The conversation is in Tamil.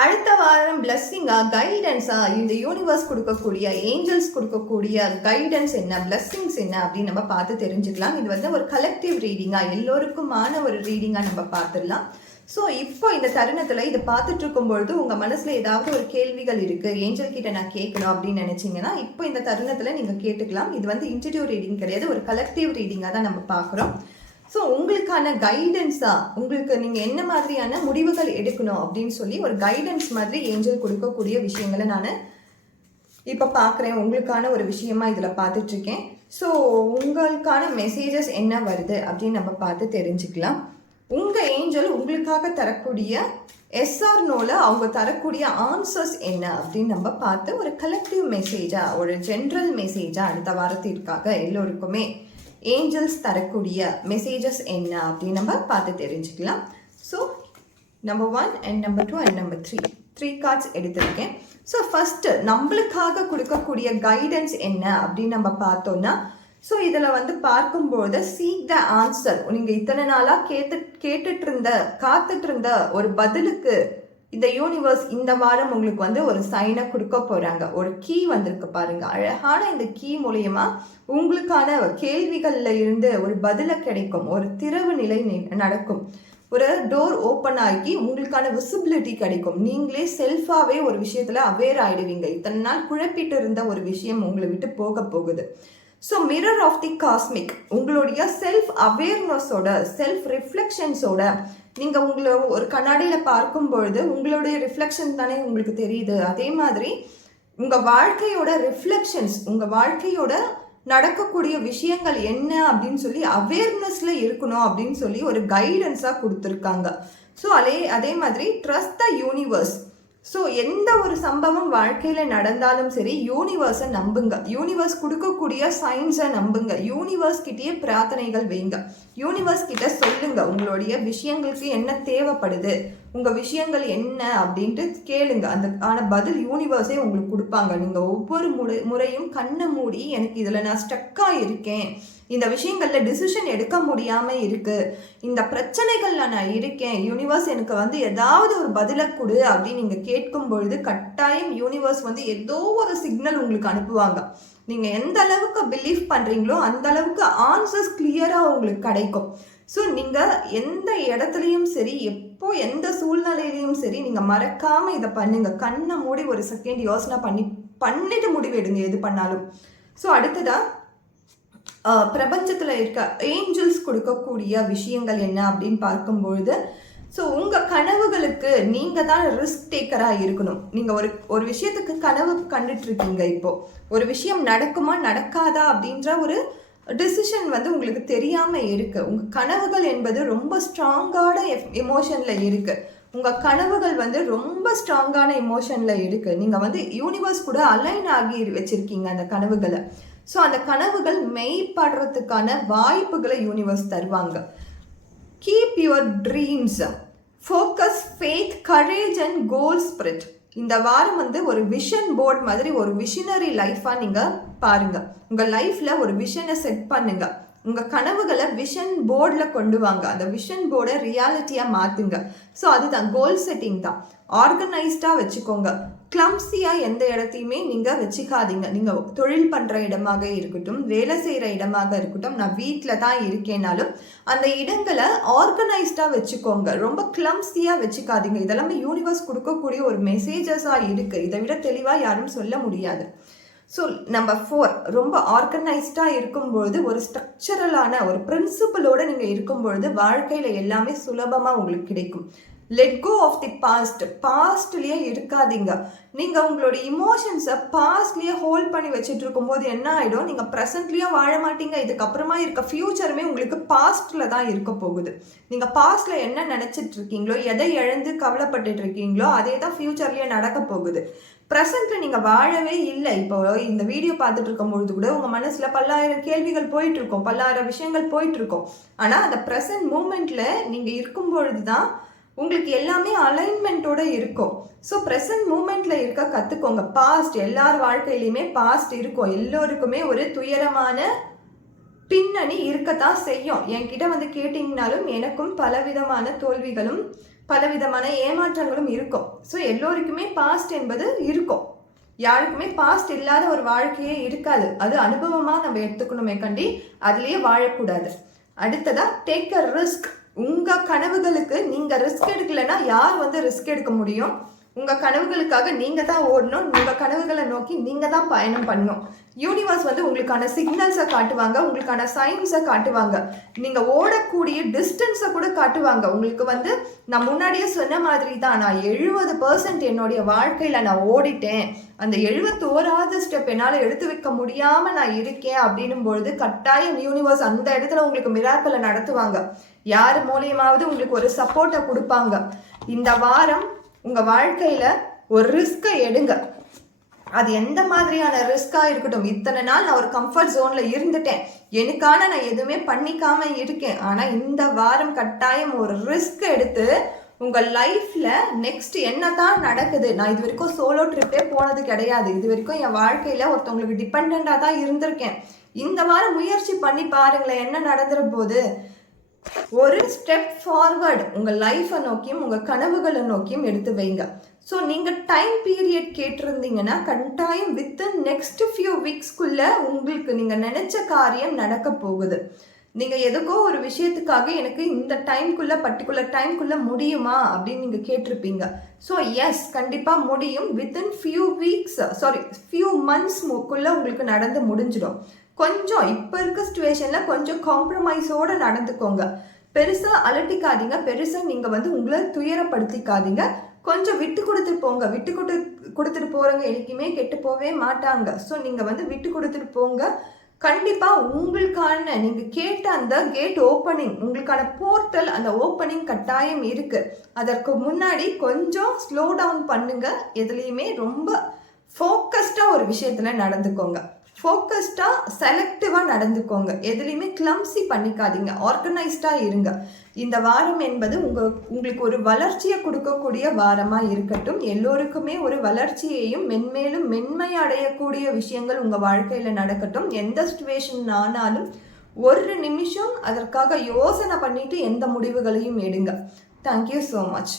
அடுத்த வாரம் பிளஸ்ஸிங்காக கைடன்ஸா இந்த யூனிவர்ஸ் கொடுக்கக்கூடிய ஏஞ்சல்ஸ் கொடுக்கக்கூடிய கைடன்ஸ் என்ன பிளஸ்ஸிங்ஸ் என்ன அப்படின்னு நம்ம பார்த்து தெரிஞ்சுக்கலாம். இது வந்து ஒரு கலெக்டிவ் ரீடிங்காக எல்லோருக்குமான ஒரு ரீடிங்காக நம்ம பார்த்துடலாம். ஸோ இப்போ இந்த தருணத்தில் இதை பார்த்துட்டு இருக்கும்பொழுது உங்கள் மனசில் ஏதாவது ஒரு கேள்விகள் இருக்குது ஏஞ்சல் கிட்ட நான் கேட்கணும் அப்படின்னு நினச்சிங்கன்னா இப்போ இந்த தருணத்தில் நீங்கள் கேட்டுக்கலாம். இது வந்து இன்டிடியூ ரீடிங் கிடையாது ஒரு கலெக்டிவ் ரீடிங்காக தான் நம்ம பார்க்குறோம். ஸோ உங்களுக்கான கைடன்ஸாக உங்களுக்கு நீங்கள் என்ன மாதிரியான முடிவுகள் எடுக்கணும் அப்படின்னு சொல்லி ஒரு கைடன்ஸ் மாதிரி ஏஞ்சல் கொடுக்கக்கூடிய விஷயங்களை நான் இப்போ பார்க்குறேன் உங்களுக்கான ஒரு விஷயமா இதில் பார்த்துட்ருக்கேன் ஸோ உங்களுக்கான மெசேஜஸ் என்ன வருது அப்படின்னு நம்ம பார்த்து தெரிஞ்சுக்கலாம். உங்கள் ஏஞ்சல் உங்களுக்காக தரக்கூடிய எஸ்ஆர் நோவில் அவங்க தரக்கூடிய ஆன்சர்ஸ் என்ன அப்படின்னு நம்ம பார்த்து ஒரு கலெக்டிவ் மெசேஜாக ஒரு ஜென்ரல் மெசேஜாக அடுத்த வாரத்திற்காக எல்லோருக்குமே ஏஞ்சல்ஸ் தரக்கூடிய மெசேஜஸ் என்ன அப்படின்னு நம்ம பார்த்து தெரிஞ்சுக்கலாம். So number one and number two and number three three cards எடுத்திருக்கேன். ஸோ ஃபஸ்ட்டு நம்மளுக்காக கொடுக்கக்கூடிய கைடன்ஸ் என்ன அப்படின்னு நம்ம பார்த்தோன்னா ஸோ இதில் வந்து பார்க்கும்போது சீக் த ஆன்சர் நீங்கள் இத்தனை நாளாக கேட்டு கேட்டுட்டு இருந்த காத்துட்டு இருந்த ஒரு பதிலுக்கு இந்த யூனிவர்ஸ் இந்த வாரம் உங்களுக்கு வந்து ஒரு சைனை கொடுக்க போகிறாங்க ஒரு கீ வந்திருக்கு பாருங்க. அழகான இந்த கீ மூலயமா உங்களுக்கான கேள்விகளில் இருந்து ஒரு பதிலை கிடைக்கும். ஒரு திறவு நிலை நடக்கும். ஒரு டோர் ஓப்பன் ஆகி உங்களுக்கான விசிபிலிட்டி கிடைக்கும். நீங்களே செல்ஃபாகவே ஒரு விஷயத்தில் அவேர் ஆகிடுவீங்க இத்தனை நாள் குழப்பிட்டு இருந்த ஒரு விஷயம் உங்களை விட்டு போக போகுது. So mirror of the cosmic உங்களுடைய செல்ஃப் அவேர்னஸோட செல்ஃப் ரிஃப்ளெக்ஷன்ஸோட நீங்கள் உங்களை ஒரு கண்ணாடியில் பார்க்கும் பொழுது உங்களுடைய ரிஃப்ளெக்ஷன் தானே உங்களுக்கு தெரியுது. அதே மாதிரி உங்கள் வாழ்க்கையோட ரிஃப்ளெக்ஷன்ஸ் உங்கள் வாழ்க்கையோட நடக்கக்கூடிய விஷயங்கள் என்ன அப்படின்னு சொல்லி அவேர்னஸில் இருக்கணும் அப்படின்னு சொல்லி ஒரு கைடன்ஸாக கொடுத்துருக்காங்க. ஸோ அதே அதே மாதிரி ட்ரஸ்ட் த யூனிவர்ஸ் ஸோ எந்த ஒரு சம்பவம் வாழ்க்கையில் நடந்தாலும் சரி யூனிவர்ஸை நம்புங்க. யூனிவர்ஸ் கொடுக்கக்கூடிய சயின்ஸை நம்புங்க. யூனிவர்ஸ் கிட்டேயே பிரார்த்தனைகள் வைங்க. யூனிவர்ஸ் கிட்ட சொல்லுங்க. உங்களுடைய விஷயங்களுக்கு என்ன தேவைப்படுது? உங்கள் விஷயங்கள் என்ன அப்படின்ட்டு கேளுங்க. அந்த ஆன பதில் யூனிவர்ஸே உங்களுக்கு கொடுப்பாங்க. நீங்கள் ஒவ்வொரு முறை முறையும் கண்ணை மூடி எனக்கு இதில் நான் ஸ்டக்காக இருக்கேன். இந்த விஷயங்களில் டிசிஷன் எடுக்க முடியாமல் இருக்குது இந்த பிரச்சனைகளில் நான் இருக்கேன். யூனிவர்ஸ் எனக்கு வந்து ஏதாவது ஒரு பதிலை கொடு அப்படின்னு நீங்கள் கேட்கும் பொழுது கட்டாயம் யூனிவர்ஸ் வந்து ஏதோ ஒரு சிக்னல் உங்களுக்கு அனுப்புவாங்க. நீங்கள் எந்த அளவுக்கு பிலீவ் பண்ணுறீங்களோ அந்த அளவுக்கு ஆன்சர்ஸ் கிளியராக உங்களுக்கு கிடைக்கும். ஸோ நீங்கள் எந்த இடத்துலையும் சரி எப் எப்போ எந்த சூழ்நிலையிலையும் சரி நீங்கள் மறக்காமல் இதை பண்ணுங்க. கண்ணை மூடி ஒரு செகண்ட் யோசனை பண்ணி பண்ணிட்டு முடிவெடுங்க எது பண்ணாலும். ஸோ அடுத்ததாக பிரபஞ்சத்தில் இருக்க ஏஞ்சல்ஸ் கொடுக்கக்கூடிய விஷயங்கள் என்ன அப்படின்னு பார்க்கும்பொழுது ஸோ உங்கள் கனவுகளுக்கு நீங்கள் தான் ரிஸ்க் டேக்கராக இருக்கணும். நீங்கள் ஒரு ஒரு விஷயத்துக்கு கனவு கண்டுட்டு இருக்கீங்க இப்போது ஒரு விஷயம் நடக்குமா நடக்காதா அப்படின்ற ஒரு டிசிஷன் வந்து உங்களுக்கு தெரியாமல் இருக்குது உங்கள் கனவுகள் என்பது ரொம்ப ஸ்ட்ராங்கான எமோஷனில் இருக்குது உங்கள் கனவுகள் வந்து ரொம்ப ஸ்ட்ராங்கான எமோஷனில் இருக்குது நீங்கள் வந்து யூனிவர்ஸ் கூட அலைன் ஆகி வச்சுருக்கீங்க அந்த கனவுகளை. ஸோ அந்த கனவுகள் மெய்ப்படுறதுக்கான வாய்ப்புகளை யூனிவர்ஸ் தருவாங்க. Keep your dreams focus faith courage and goal spirit இந்த வாரம் வந்து ஒரு விஷன் போர்ட் மாதிரி ஒரு விஷனரி லைஃபாக நீங்கள் பாருங்கள் உங்கள் லைஃப்பில் ஒரு விஷனை செட் பண்ணுங்கள் உங்கள் கனவுகளை விஷன் போர்டில் கொண்டு வாங்க. அந்த விஷன் போர்டை ரியாலிட்டியாக மாற்றுங்க ஸோ அதுதான் கோல் செட்டிங் தான். ஆர்கனைஸ்டாக வச்சுக்கோங்க. கிளம்ஸியாக எந்த இடத்தையுமே நீங்கள் வச்சுக்காதீங்க. நீங்கள் தொழில் பண்ணுற இடமாக இருக்கட்டும் வேலை செய்கிற இடமாக இருக்கட்டும் நான் வீட்டில் தான் இருக்கேனாலும் அந்த இடங்களை ஆர்கனைஸ்டாக வச்சுக்கோங்க. ரொம்ப கிளம்ஸியாக வச்சுக்காதீங்க. இதெல்லாமே யூனிவர்ஸ் கொடுக்கக்கூடிய ஒரு மெசேஜஸாக இருக்குது இதை விட தெளிவாக யாரும் சொல்ல முடியாது. ஸோ நம்பர் ஃபோர் ரொம்ப ஆர்கனைஸ்டாக இருக்கும்பொழுது ஒரு ஸ்ட்ரக்சரலான ஒரு பிரின்சிபலோடு நீங்கள் இருக்கும்பொழுது வாழ்க்கையில் எல்லாமே சுலபமாக உங்களுக்கு கிடைக்கும். Let go of the past பாஸ்ட்லேயே இருக்காதீங்க. நீங்கள் உங்களோட இமோஷன்ஸை பாஸ்ட்லேயே ஹோல்ட் பண்ணி வச்சுட்டு இருக்கும்போது என்ன ஆகிடும் நீங்கள் ப்ரெசன்ட்லேயும் வாழ மாட்டீங்க. இதுக்கப்புறமா இருக்க ஃப்யூச்சருமே உங்களுக்கு பாஸ்ட்டில் தான் இருக்க போகுது. நீங்கள் பாஸ்ட்டில் என்ன நினச்சிட்டு இருக்கீங்களோ எதை இழந்து கவலைப்பட்டுட்டு இருக்கீங்களோ அதே தான் ஃப்யூச்சர்லேயே நடக்க போகுது. ப்ரெசண்ட்டில் நீங்கள் வாழவே இல்லை. இப்போ இந்த வீடியோ பார்த்துட்டு இருக்கும்பொழுது கூட உங்கள் மனசில் பல்லாயிரம் கேள்விகள் போயிட்டுருக்கோம். பல்லாயிரம் விஷயங்கள் போயிட்டுருக்கோம். ஆனால் அந்த ப்ரெசன்ட் மூமெண்ட்டில் நீங்கள் இருக்கும் பொழுது தான் உங்களுக்கு எல்லாமே அலைன்மெண்ட்டோட இருக்கும். ஸோ ப்ரெசன்ட் மூமெண்ட்ல இருக்க கற்றுக்கோங்க பாஸ்ட் எல்லார் வாழ்க்கையிலையுமே பாஸ்ட் இருக்கும். எல்லோருக்குமே ஒரு துயரமான பின்னணி இருக்கத்தான் செய்யும். என்கிட்ட வந்து கேட்டிங்கனாலும் எனக்கும் பலவிதமான தோல்விகளும் பலவிதமான ஏமாற்றங்களும் இருக்கும். ஸோ எல்லோருக்குமே பாஸ்ட் என்பது இருக்கும். யாருக்குமே பாஸ்ட் இல்லாத ஒரு வாழ்க்கையே இருக்காது. அது அனுபவமாக நம்ம எடுத்துக்கணுமே கண்டி அதுலேயே வாழக்கூடாது. அடுத்ததாக டேக் அ ரிஸ்க் உங்கள் கனவுகளுக்கு நீங்கள் ரிஸ்க் எடுக்கலைன்னா யார் வந்து ரிஸ்க் எடுக்க முடியும்? உங்கள் கனவுகளுக்காக நீங்கள் தான் ஓடணும். உங்கள் கனவுகளை நோக்கி நீங்கள் தான் பயணம் பண்ணணும். யூனிவர்ஸ் வந்து உங்களுக்கான சிக்னல்ஸை காட்டுவாங்க உங்களுக்கான சயின்ஸை காட்டுவாங்க. நீங்கள் ஓடக்கூடிய டிஸ்டன்ஸை கூட காட்டுவாங்க. உங்களுக்கு வந்து நான் முன்னாடியே சொன்ன மாதிரி தான் நான் எழுபது பர்சன்ட் என்னுடைய வாழ்க்கையில் நான் ஓடிட்டேன். அந்த எழுபத்தோராவது ஸ்டெப் என்னால் எடுத்து வைக்க முடியாமல் நான் இருக்கேன் அப்படின்னும் பொழுது கட்டாயம் யூனிவர்ஸ் அந்த இடத்துல உங்களுக்கு மிராக்களை நடத்துவாங்க. யார் மூலியமாவது உங்களுக்கு ஒரு சப்போர்ட்டை கொடுப்பாங்க. இந்த வாரம் உங்கள் வாழ்க்கையில் ஒரு ரிஸ்க்கை எடுங்க. அது எந்த மாதிரியான ரிஸ்க்காக இருக்கட்டும். இத்தனை நாள் நான் ஒரு கம்ஃபர்ட் ஜோனில் இருந்துட்டேன். எனக்கான நான் எதுவுமே பண்ணிக்காம இருக்கேன். ஆனால் இந்த வாரம் கட்டாயம் ஒரு ரிஸ்க் எடுத்து உங்கள் லைஃப்பில் நெக்ஸ்ட் என்ன தான் நடக்குது? நான் இது வரைக்கும் சோலோ ட்ரிப்பே போனது கிடையாது. இது வரைக்கும் என் வாழ்க்கையில் ஒருத்தவங்களுக்கு டிபெண்ட்டாக தான் இருந்திருக்கேன். இந்த வாரம் முயற்சி பண்ணி பாருங்களேன் என்ன நடந்துற போது ஒரு ஸ்டெப் ஃபார்வர்ட் உங்கள் லைஃப்பை நோக்கியும் உங்கள் கனவுகளை நோக்கியும் எடுத்து வைங்க. ஸோ நீங்கள் டைம் பீரியட் கேட்டிருந்தீங்கன்னா கட்டாயம் வித்தின் நெக்ஸ்ட் ஃபியூ வீக்ஸ்க்குள்ளே உங்களுக்கு நீங்கள் நினச்ச காரியம் நடக்க போகுது. நீங்கள் எதுக்கோ ஒரு விஷயத்துக்காக எனக்கு இந்த டைம்குள்ளே பர்டிகுலர் டைம்குள்ளே முடியுமா அப்படின்னு நீங்கள் கேட்டிருப்பீங்க. ஸோ எஸ் கண்டிப்பாக முடியும். Within few weeks sorry few மந்த்ஸ்க்குள்ளே உங்களுக்கு நடந்து முடிஞ்சிடும். கொஞ்சம் இப்போ இருக்க சுச்சுவேஷனில் கொஞ்சம் காம்ப்ரமைஸோடு நடந்துக்கோங்க. பெருசாக அலட்டிக்காதீங்க. பெருசாக நீங்கள் வந்து உங்களை துயரப்படுத்திக்காதீங்க. கொஞ்சம் விட்டு கொடுத்துட்டு போங்க. விட்டு கொடு கொடுத்துட்டு போகிறவங்க என்றைக்குமே கெட்டு போகவே மாட்டாங்க. ஸோ நீங்கள் வந்து விட்டு கொடுத்துட்டு போங்க. கண்டிப்பாக உங்களுக்கான நீங்கள் கேட்ட அந்த கேட் ஓப்பனிங் உங்களுக்கான போர்ட்டல் அந்த ஓப்பனிங் கட்டாயம் இருக்குது அதற்கு முன்னாடி கொஞ்சம் ஸ்லோ டவுன் பண்ணுங்கள் எதுலேயுமே ரொம்ப ஃபோக்கஸ்டாக ஒரு விஷயத்தில் நடந்துக்கோங்க. ஃபோக்கஸ்டாக செலக்டிவாக நடந்துக்கோங்க. எதுலேயுமே கிளம்சி பண்ணிக்காதீங்க. ஆர்கனைஸ்டாக இருங்க. இந்த வாரம் என்பது உங்கள் உங்களுக்கு ஒரு வளர்ச்சியை கொடுக்கக்கூடிய வாரமாக இருக்கட்டும். எல்லோருக்குமே ஒரு வளர்ச்சியையும் மென்மேலும் மென்மை அடையக்கூடிய விஷயங்கள் உங்கள் வாழ்க்கையில் நடக்கட்டும். எந்த சுச்சுவேஷன் ஆனாலும் ஒரு நிமிஷம் அதற்காக யோசனை பண்ணிட்டு எந்த முடிவுகளையும் எடுங்க. Thank you so much